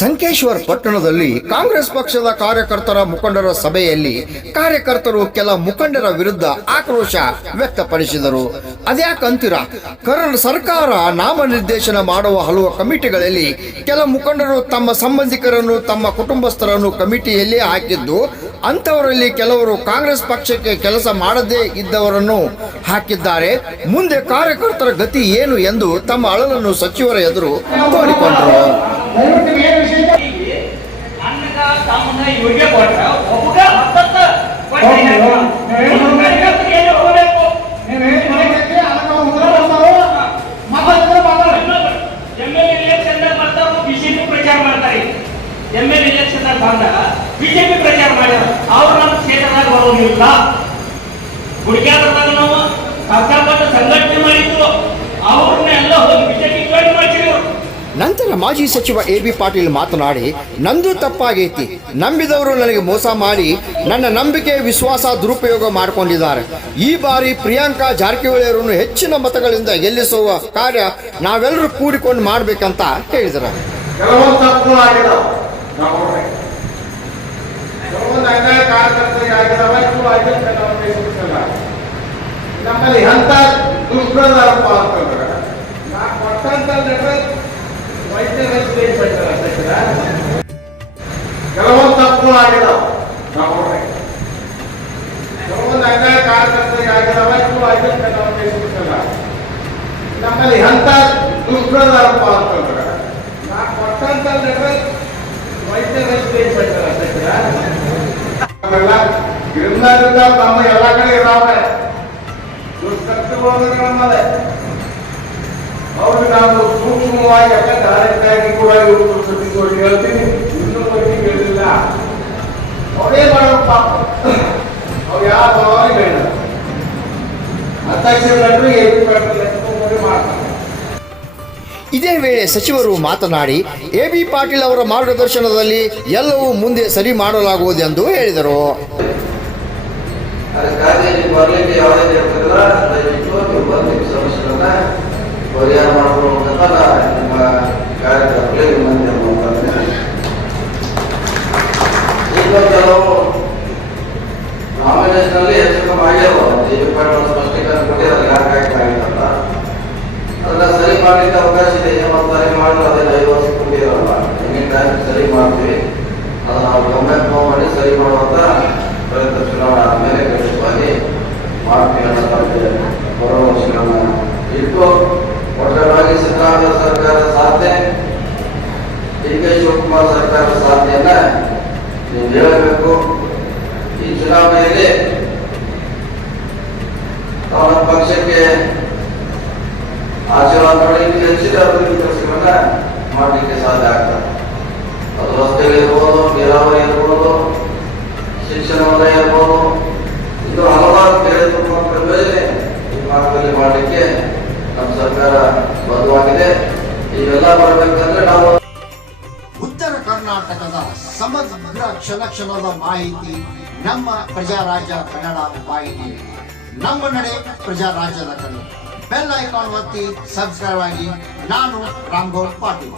ಸಂಕೇಶ್ವರ ಪಟ್ಟಣದಲ್ಲಿ ಕಾಂಗ್ರೆಸ್ ಪಕ್ಷದ ಕಾರ್ಯಕರ್ತರ ಮುಖಂಡರ ಸಭೆಯಲ್ಲಿ ಕಾರ್ಯಕರ್ತರು ಕೆಲ ಮುಖಂಡರ ವಿರುದ್ಧ ಆಕ್ರೋಶ ವ್ಯಕ್ತಪಡಿಸಿದರು. ಅದ್ಯಾಕಂತೀರ ಕರ್ನ ಸರ್ಕಾರ ನಾಮನಿರ್ದೇಶನ ಮಾಡುವ ಹಲವು ಕಮಿಟಿಗಳಲ್ಲಿ ಕೆಲ ಮುಖಂಡರು ತಮ್ಮ ಸಂಬಂಧಿಕರನ್ನು, ತಮ್ಮ ಕುಟುಂಬಸ್ಥರನ್ನು ಕಮಿಟಿಯಲ್ಲಿ ಹಾಕಿದ್ದು, ಅಂಥವರಲ್ಲಿ ಕೆಲವರು ಕಾಂಗ್ರೆಸ್ ಪಕ್ಷಕ್ಕೆ ಕೆಲಸ ಮಾಡದೇ ಇದ್ದವರನ್ನು ಹಾಕಿದ್ದಾರೆ. ಮುಂದೆ ಕಾರ್ಯಕರ್ತರ ಗತಿ ಏನು ಎಂದು ತಮ್ಮ ಅಳಲನ್ನು ಸಚಿವರ ಎದುರು ತೋಡಿಕೊಂಡರು. ಅನ್ನಗ ಏನು ವಿಷಯ ಒಬ್ಬಗ ಹತ್ತತ್ತ election ದಾಗ ಬರ್ತಾರ, BJP ಪ್ರಚಾರ ಮಾಡ್ತಾರೆ. MLA election ದಾಗ ಬಂದಾಗ ಬಿಜೆಪಿ ಪ್ರಚಾರ ಮಾಡ್ಯಾರ. ಅವ್ರು ನಮ್ಮ ಕ್ಷೇತ್ರದಾಗ ಬರೋದಿಲ್ಲ. ಹುಡುಕ್ಯಾದ್ರದಾಗ ನಾವು. ಕಷ್ಟಪಟ್ಟು ಮಾಜಿ ಸಚಿವ ಎ ಬಿ ಪಾಟೀಲ್ ಮಾತನಾಡಿ, ನಂದು ತಪ್ಪಾಗೈತಿ. ನಂಬಿದವರು ನನಗೆ ಮೋಸ ಮಾಡಿ, ನನ್ನ ನಂಬಿಕೆ, ವಿಶ್ವಾಸ, ದುರುಪಯೋಗ ಮಾಡಿಕೊಂಡಿದ್ದಾರೆ. ಈ ಬಾರಿ ಪ್ರಿಯಾಂಕಾ ಜಾರಕಿಹೊಳಿ ಅವರನ್ನು ಹೆಚ್ಚಿನ ಮತಗಳಿಂದ ಗೆಲ್ಲಿಸುವ ಕಾರ್ಯ ನಾವೆಲ್ಲರೂ ಕೂಡಿಕೊಂಡು ಮಾಡಬೇಕಂತ ಹೇಳಿದರು. ನಮ್ಮಲ್ಲಿ ಎಂತ ದುಷ್ಪ್ರದಾರಪ್ಪ ಅಂತಂದ್ರೆ ನಾ ಕೊಟ್ಟಂತ ಕೆಲವೊಂದು ತಪ್ಪು ಆಗಿದಾವ ಕೆಲವೊಂದು ಅಂಗಡಿ ಕಾರ್ಯಕರ್ತರಿಗೆ ಆಗಿದಾವ ಇವು ಆಗಿಲ್ಲ ಕೆಲವೊಂದು ಇರುತ್ತಲ್ಲ. ನಮ್ಮಲ್ಲಿ ಎಂತ ದುಷ್ಪ್ರದಾರಪ್ಪ ಅಂತಂದ್ರೆ ನಾ ಕೊಟ್ಟಂತ ಗಿರಿನಾರಿಂದ ನಮ್ಮ ಎಲ್ಲ ಕಡೆ ಇದಾವೆ ದುಷ್ಕೃತ್ಯಗಳು ನಮ್ಮದೆ ಅವ್ರಿಗೆ ನಾವು ಸೂಕ್ಷ್ಮವಾಗಿ ಎಲ್ಲ ಡೈರೆಕ್ಟ್ ಕೂಡ ಇವರು ಸುದ್ದಿಗಳು ಹೇಳ್ತೀನಿ. ಇನ್ನೂ ಬಗ್ಗೆ ಹೇಳಿಲ್ಲ. ಅವರೇ ಮಾಡೋ ಪಾಪ. ಅವ್ರು ಯಾವ ಪರವಾಗಿ ಬೇಡ. ಅಧ್ಯಕ್ಷರು ಏನು ಮಾಡ್ತಾರೆ. ಇದೇ ವೇಳೆ ಸಚಿವರು ಮಾತನಾಡಿ ಎ ಬಿ ಪಾಟೀಲ್ ಅವರ ಮಾರ್ಗದರ್ಶನದಲ್ಲಿ ಎಲ್ಲವೂ ಮುಂದೆ ಸರಿ ಮಾಡಲಾಗುವುದೆಂದು ಹೇಳಿದರು. ಅದಕ್ಕಾಗಿ ಪರಿಹಾರ ಮಾಡ್ಕೊಳ್ಬೇಕಂತ ನಾ ನಿಮ್ಮ ಕಾರ್ಯಕರ್ತರಿಗೆ ವಿನಂತಿ ಮಾಡ್ತೀನಿ ಈಗ ಕೆಲವು ನಾಮಿನೇಷನಲ್ಲಿ ಹೆಚ್ಚು ಕಮ್ಮಿ ಆಗ್ಯಾವ ಡಿ ಬಿ ಪಾಟೀಲ್ ಸ್ಪಷ್ಟೀಕರಣ ಕೊಟ್ಟಿದ್ದಾರೆ. ಯಾಕೆ ಆಗಿಲ್ಲ ಅದನ್ನ ಸರಿ ಮಾಡಲಿಕ್ಕೆ ಅವಕಾಶ ಇದೆ. ಮತ್ತು ಸರಿ ಮಾಡಿದ್ರೆ ಅದೇನು ಐದು ವರ್ಷ ಕೊಟ್ಟಿರಲ್ಲ ಹೆಂಗೆ ಸರಿ ಮಾಡ್ತೀವಿ? ನಾವು ಗಮನ ಮಾಡಿ ಸರಿ ಮಾಡುವಂತ ನೀವು ಹೇಳಬೇಕು, ಈ ಚುನಾವಣೆಯಲ್ಲಿ ಅವರ ಪಕ್ಷಕ್ಕೆ ಆಶೀರ್ವಾದ ಇನ್ನೂ ಹೆಚ್ಚಿನ ಅಭಿವೃದ್ಧಿ ಕೆಲಸಗಳನ್ನ ಮಾಡಲಿಕ್ಕೆ ಸಾಧ್ಯ ಆಗ್ತದೆ. ಅದು ರಸ್ತೆಗಳಿರ್ಬೋದು ನೀರಾವರಿ ಇರ್ಬೋದು, ಶಿಕ್ಷಣ ವಲಯ ಇರ್ಬೋದು ಇದು ಹಲವಾರು ಬೇರೆ ಯೋಜನೆ ಈ ಭಾಗದಲ್ಲಿ ಮಾಡಲಿಕ್ಕೆ ನಮ್ಮ ಸರ್ಕಾರ ಬದ್ಧವಾಗಿದೆ. ಇವೆಲ್ಲ ಬರಬೇಕಂದ್ರೆ ನಾವು ಉತ್ತರ ಕರ್ನಾಟಕದ ಸಮಗ್ರ ಕ್ಷಣ ಕ್ಷಣದ ಮಾಹಿತಿ ನಮ್ಮ ಪ್ರಜಾರಾಜ್ಯ ಕನ್ನಡ ವಾಹಿನಿ ನಮ್ಮ ನಡೆ ಪ್ರಜಾರಾಜ್ಯದ ಕನ್ನಡ ಬೆಲ್ ಐಕಾನ್ ಒತ್ತಿ ಸಬ್ಸ್ಕ್ರೈಬ್ ಆಗಿ. ನಾನು ರಾಮ್ಗೌಡ್ ಪಾಟೀಲ್.